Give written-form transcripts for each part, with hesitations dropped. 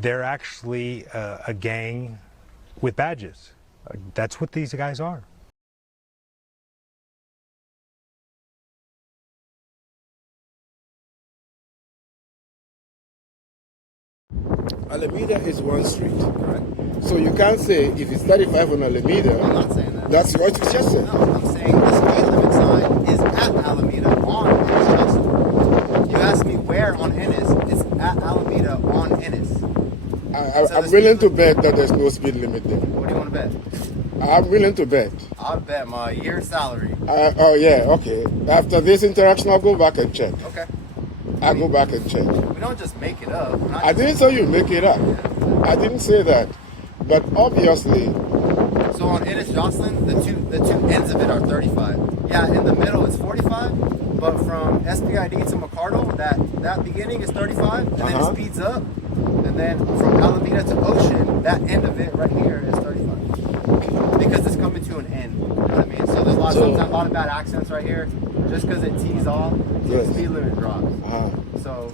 they're actually a gang with badges. That's what these guys are. Alameda is one street, right? So you can't say if it's 35 on Alameda. I'm not saying that. That's what you just said. No, I'm saying the speed limit sign is at Alameda on Ennis Justin. You asked me where on Ennis. It's at Alameda on Ennis. I'm willing to bet that there's no speed limit there. What do you want to bet? I'm willing to bet. I'll bet my year's salary. Oh yeah, okay. After this interaction, I'll go back and check. Okay. I'll go back and check. We don't just make it up. I didn't say you make it up. I didn't say that. But obviously. So on Ennis Jocelyn, the two ends of it are 35. Yeah, in the middle it's 45, but from SPID to McCardle, that beginning is 35, and then it speeds up, and then from Alameda to Ocean, that end of it right here is 35. Because it's coming to an end. You know what I mean? So there's sometimes a lot of bad accents right here, just because it tees off, the speed limit drops. So,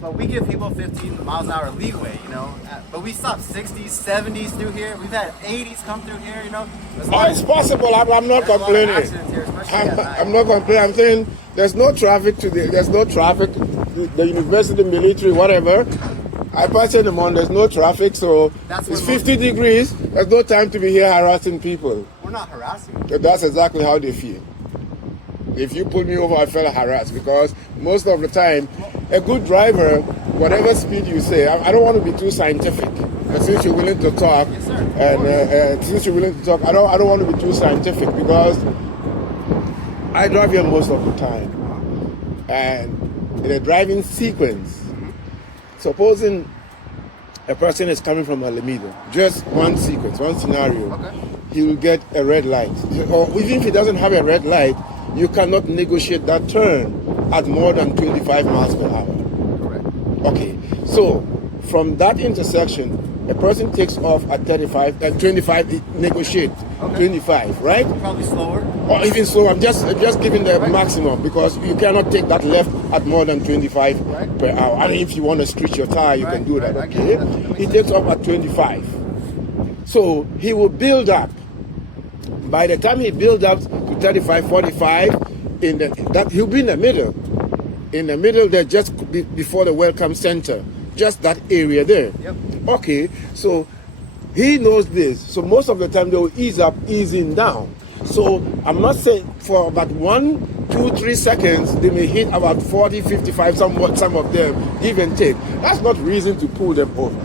but we give people 15 miles an hour leeway, you know. But we stop 60s, 70s through here. We've had 80s come through here, you know. It's possible. I'm not complaining. I'm not complaining. I'm saying there's no traffic today. There's no traffic. The university, military, whatever. I pass in the morning. There's no traffic, so it's 50 degrees. There's no time to be here harassing people. We're not harassing. That's exactly how they feel. If you pull me over, I feel harassed because most of the time, a good driver, whatever speed you say, I don't want to be too scientific. But since you're willing to talk, yes, sir. And since you're willing to talk, I don't want to be too scientific because I drive here most of the time, and in a driving sequence, supposing a person is coming from Alameda, just one sequence, one scenario, he will get a red light, or even if he doesn't have a red light, you cannot negotiate that turn at more than 25 miles per hour. Correct. Okay, so from that intersection, a person takes off at 35 and 25, negotiate 25, right? Probably slower. Or even slower. I'm just giving the maximum because you cannot take that left at more than 25 per hour. And if you want to stretch your tire, you can do that. Okay, he takes off at 25. So he will build up. By the time he builds up to 35, 45, he'll be in the middle. In the middle there, just before the welcome center. Just that area there. Yep. Okay, so he knows this. So most of the time they will ease up, easing down. So I'm not saying for about 1, 2, 3 seconds, they may hit about 40, 55, some of them, give and take. That's not reason to pull them over.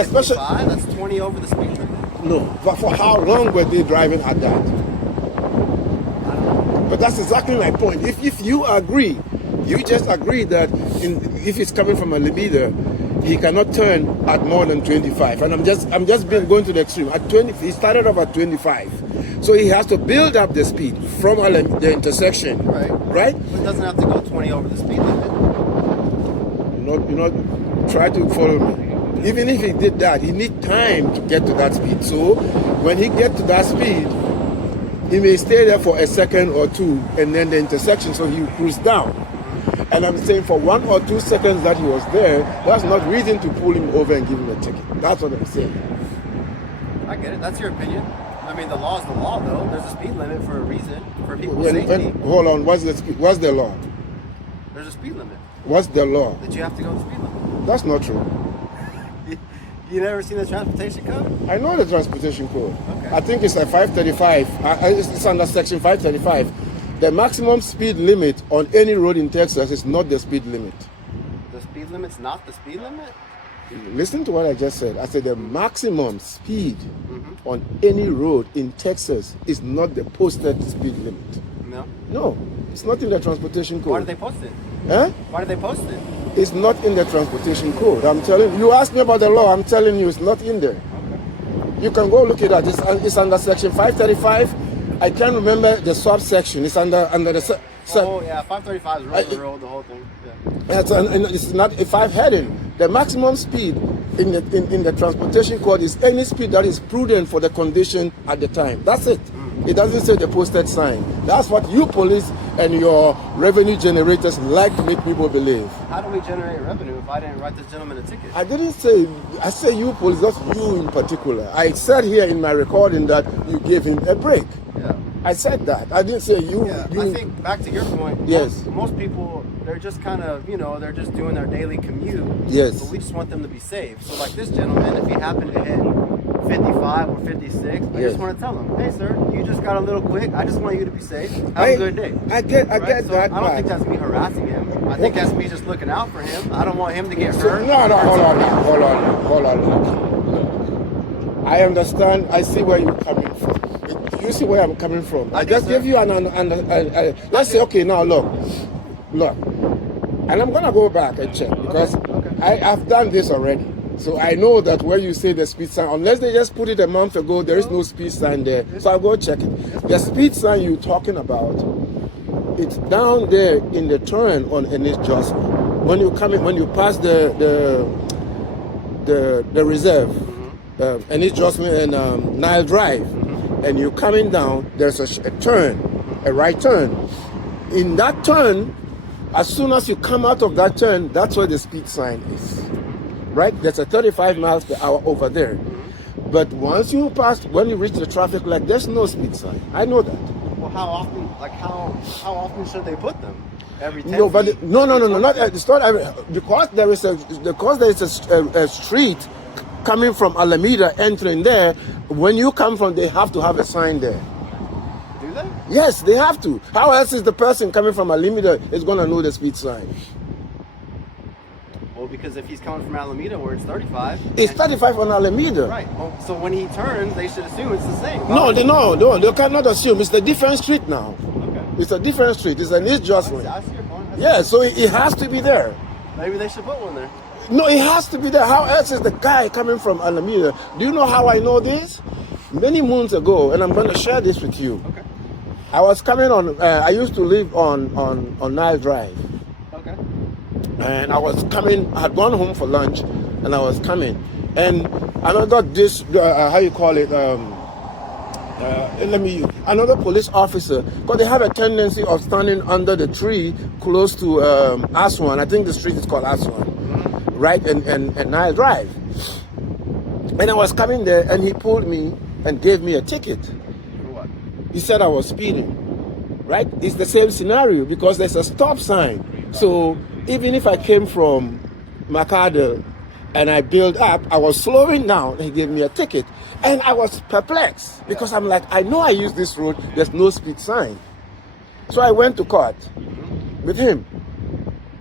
Especially, that's 20 over the speed limit. No, but for how long were they driving at that? I don't know. But that's exactly my point. If you agree, you just agree that if it's coming from Alameda, he cannot turn at more than 25. And I'm just going to the extreme. At 20, he started off at 25. So he has to build up the speed from the intersection. Right? But it doesn't have to go 20 over the speed limit. You know, try to follow me. Even if he did that, he needs time to get to that speed. So when he gets to that speed, he may stay there for a second or two, and then the intersection, so he will cruise down. And I'm saying for 1 or 2 seconds that he was there, that's not reason to pull him over and give him a ticket. That's what I'm saying. I get it. That's your opinion. I mean, the law is the law, though. There's a speed limit for a reason, for people's safety. Hold on. What's the law? There's a speed limit. What's the law? That you have to go the speed limit. That's not true. You never seen the transportation code? I know the transportation code. Okay. I think it's a 535. It's under section 535. The maximum speed limit on any road in Texas is not the speed limit. The speed limit's not the speed limit? Listen to what I just said. I said the maximum speed on any road in Texas is not the posted speed limit. No? No, it's not in the transportation code. Why did they post it? Huh? Why did they post it? It's not in the transportation code. I'm telling you. You asked me about the law. I'm telling you, it's not in there. Okay. You can go look it up. It's under section 535. I can't remember the subsection. It's under the. Oh yeah, 535 is the whole thing. Yeah. It's not a 5 heading. The maximum speed in the transportation code is any speed that is prudent for the condition at the time. That's it. It doesn't say the posted sign. That's what you police and your revenue generators like to make people believe. How do we generate revenue if I didn't write this gentleman a ticket? I didn't say, I say you police, not you in particular. I said here in my recording that you gave him a break. Yeah. I said that. I didn't say you. Yeah, you I think back to your point. Yes. Most people, they're just kind of, they're just doing their daily commute. Yes. But we just want them to be safe. So like this gentleman, if he happened to hit 55 or 56, I Yes. just want to tell him, hey sir, you just got a little quick. I just want you to be safe. Have a good day. I get Right? So that. I don't think that's me harassing him. I think that's me just looking out for him. I don't want him to get So, hurt. no, hold on. I understand. I see where you're coming from. You see where I'm coming from. I just gave you let's say, okay, now look, and I'm gonna go back and check because I've done this already. So I know that where you say the speed sign, unless they just put it a month ago, there is no speed sign there. So I'll go check it. The speed sign you're talking about, it's down there in the turn on Ennis Johnson. When you come in, when you pass the reserve, Ennis Johnson and Nile Drive, and you're coming down, there's a turn, a right turn. In that turn, as soon as you come out of that turn, that's where the speed sign is. Right? There's a 35 miles per hour over there. But once you pass, when you reach the traffic light, there's no speed sign. I know that. Well, how often should they put them? Every 10 No, but feet? no, not it's not because there is a street coming from Alameda entering there. When you come from, they have to have a sign there. Do they? Yes, they have to. How else is the person coming from Alameda is going to know the speed sign? Well, because if he's coming from Alameda where it's 35. It's 35 on Alameda. Right. Well, so when he turns, they should assume it's the same. No, they cannot assume. It's a different street now. Okay. It's a different street. It's an East Jocelyn. I see your point. Yeah, so it has to be there. Maybe they should put one there. No, it has to be there. How else is the guy coming from Alameda? Do you know how I know this? Many moons ago, and I'm going to share this with you. Okay. I was coming on. I used to live on Nile Drive. Okay. And I was coming, I had gone home for lunch, and I was coming. And another how you call it, another police officer, because they have a tendency of standing under the tree close to Aswan. I think the street is called Aswan, right? And Nile Drive. And I was coming there, and he pulled me and gave me a ticket. For what? He said I was speeding, right? It's the same scenario because there's a stop sign. So even if I came from Makada and I built up, I was slowing down and he gave me a ticket. And I was perplexed because I'm like, I know I use this road, there's no speed sign. So I went to court with him.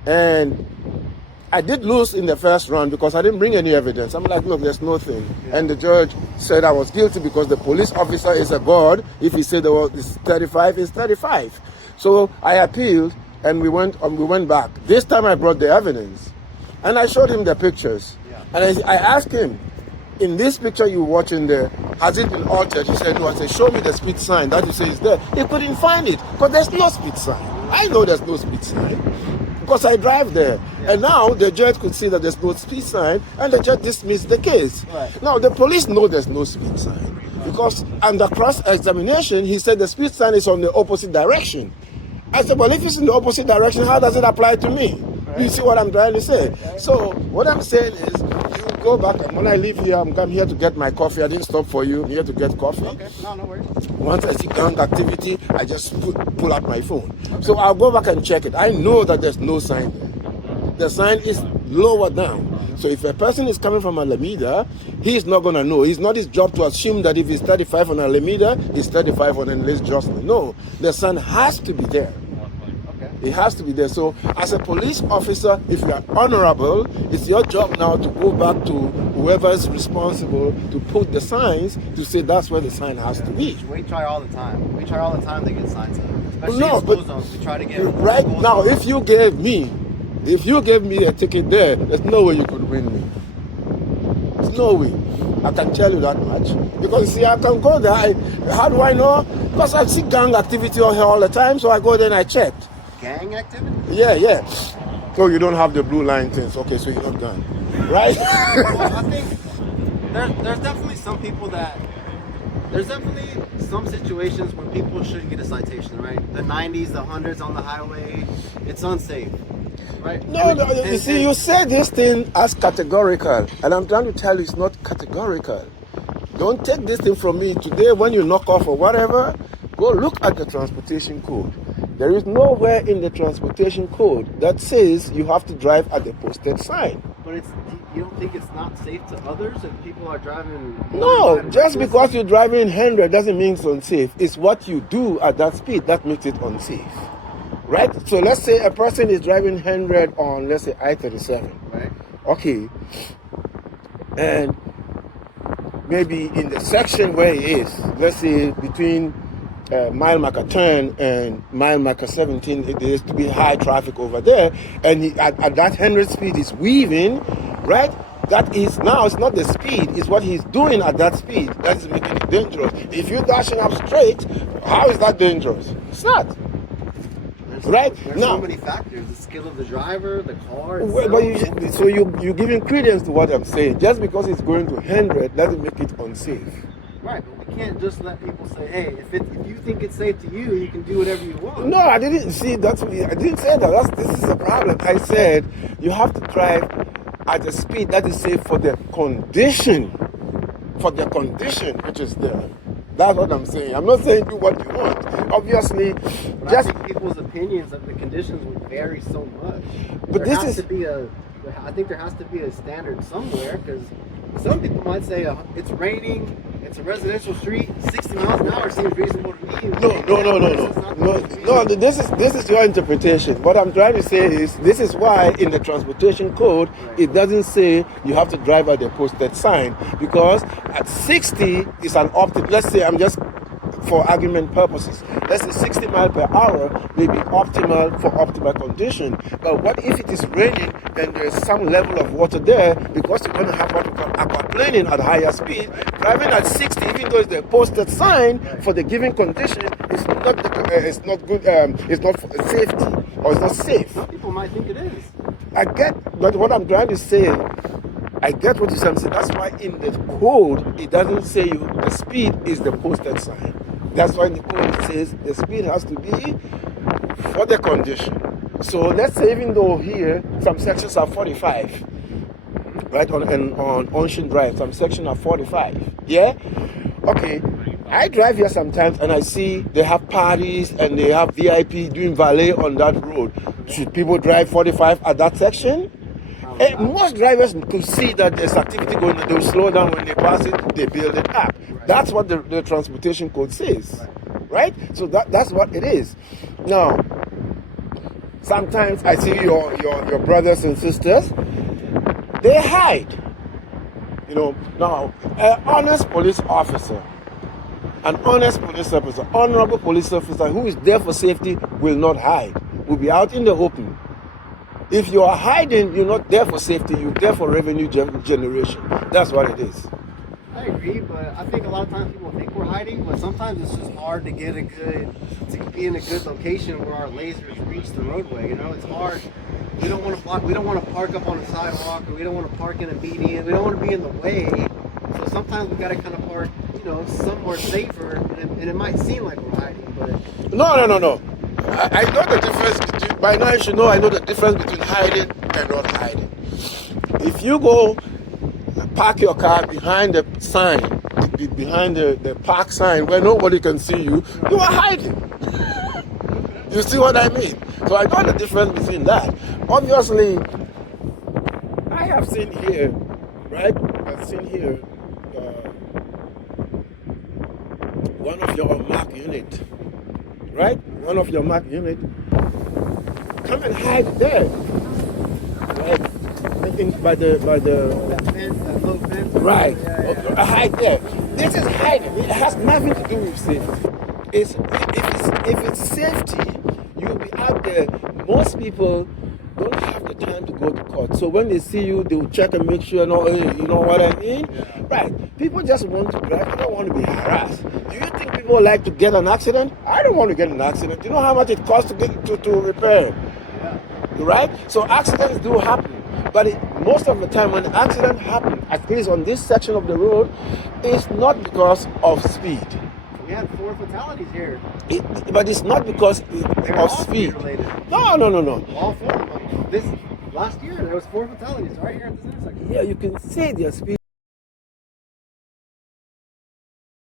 And I did lose in the first round because I didn't bring any evidence. I'm like, look, there's nothing. And the judge said I was guilty because the police officer is a god. If he said it's 35, it's 35. So I appealed and we went back. This time I brought the evidence. And I showed him the pictures. And I asked him, in this picture you're watching there, has it been altered? He said, no. I said, show me the speed sign that you say is there. He couldn't find it because there's no speed sign. I know there's no speed sign because I drive there. And now the judge could see that there's no speed sign and the judge dismissed the case. Right. Now the police know there's no speed sign because under cross-examination, he said the speed sign is on the opposite direction. I said, well, if it's in the opposite direction, how does it apply to me? Right. You see what I'm trying to say? So what I'm saying is, you go back, and when I leave here, I'm here to get my coffee. I didn't stop for you. I'm here to get coffee. Okay, no worries. Once I see gang activity, I just pull out my phone. Okay. So I'll go back and check it. I know that there's no sign there. The sign is lower down. So if a person is coming from Alameda, he's not going to know. It's not his job to assume that if he's 35 on Alameda, he's 35 on Enlis Jocelyn. No, the sign has to be there. It has to be there. So as a police officer, if you are honorable, it's your job now to go back to whoever is responsible to put the signs to say that's where the sign has to be. We try all the time. We try all the time to get signs up. Especially No, in but school zones. We try to get right now, if you gave me a ticket there, there's no way you could win me. There's no way. I can tell you that much. Because you see, I can go there. How do I know? Because I see gang activity out here all the time, so I go there and I check. Gang activity? Yeah. So you don't have the blue line things. Okay, so you're not done. Right? Well, I think there's definitely some people that There's definitely some situations where people should get a citation, right? The 90s, the 100s on the highway, it's unsafe, right? No, no, you see, you say this thing as categorical, and I'm trying to tell you it's not categorical. Don't take this thing from me. Today, when you knock off or whatever, go look at the transportation code. There is nowhere in the transportation code that says you have to drive at the posted sign. But you don't think it's not safe to others if people are driving? No, just because you're driving 100 doesn't mean it's unsafe. It's what you do at that speed that makes it unsafe. Right? So let's say a person is driving 100 on, let's say, I-37. Right. Okay. And maybe in the section where he is, let's say between mile marker 10 and mile marker 17, there is to be high traffic over there, and at that 100 speed is weaving, right? That is now, it's not the speed, it's what he's doing at that speed that is making it dangerous. If you're dashing up straight, how is that dangerous? It's not. Right? There's now, so many factors: the skill of the driver, the car. So you're giving credence to what I'm saying. Just because it's going to 100 doesn't make it unsafe. Right, but we can't just let people say, "Hey, if you think it's safe to you, you can do whatever you want." No, I didn't see. I didn't say that. This is a problem. I said you have to drive at a speed that is safe for the condition, which is there. That's what I'm saying. I'm not saying do what you want. Obviously, but I think people's opinions of the conditions would vary so much. But I think there has to be a standard somewhere, because some people might say it's raining, it's a residential street, 60 miles an hour seems reasonable to me. No. This is your interpretation. What I'm trying to say is this is why in the transportation code it doesn't say you have to drive at the posted sign, because at 60 is an optimum. Let's say, I'm just for argument purposes, let's say 60 miles per hour may be optimal for optimal condition. But what if it is raining and there's some level of water there, because you're going to have what we call aquaplaning at higher speed? Driving at 60, even though it's the posted sign for the given condition, it's not good. It's not for safety, or it's not safe. People might think it is. I get, but what I'm trying to say, I get what you're saying. That's why in the code it doesn't say the speed is the posted sign. That's why in the code it says the speed has to be for the condition. So let's say even though here some sections are 45, right, on Ocean Drive, some sections are 45. Yeah? Okay. I drive here sometimes and I see they have parties and they have VIP doing valet on that road. Should people drive 45 at that section? Most drivers could see that there's activity going on. They'll slow down when they pass it, they build it up. That's what the transportation code says, right? So that's what it is. Now, sometimes I see your brothers and sisters, they hide. Now, an honest police officer, honorable police officer who is there for safety will not hide, will be out in the open. If you are hiding, you're not there for safety, you're there for revenue generation. That's what it is. I agree, but I think a lot of times people think we're hiding, but sometimes it's just hard to be in a good location where our lasers reach the roadway. It's hard. We don't want to park up on the sidewalk, or we don't want to park in a median. We don't want to be in the way. So sometimes we got to kind of park, somewhere safer, and it might seem like we're hiding, but No. I know the difference between, by now you should know I know the difference between hiding and not hiding. If you go park your car behind the sign, behind the park sign where nobody can see you, you are hiding. You see what I mean? So I know the difference between that. Obviously, I have seen here, right? I've seen here one of your marked unit. Right? One of your marked unit. Come and hide there. Right? By the that little fence. right. Hide there. This is hiding. It has nothing to do with safety. If it's safety, you'll be out there. Most people don't have the time to go to court. So when they see you, they will check and make sure, you know what I mean? Yeah. Right. People just want to drive. They don't want to be harassed. Do you think people like to get an accident? I don't want to get an accident. Do you know how much it costs to repair? Yeah. Right? So accidents do happen. But most of the time when an accident happens, at least on this section of the road, It's not because of speed. We had 4 fatalities here. But it's not because They're of all speed. related. No. All 4 of them. This last year there was 4 fatalities right here at this intersection. Yeah, you can say their speed.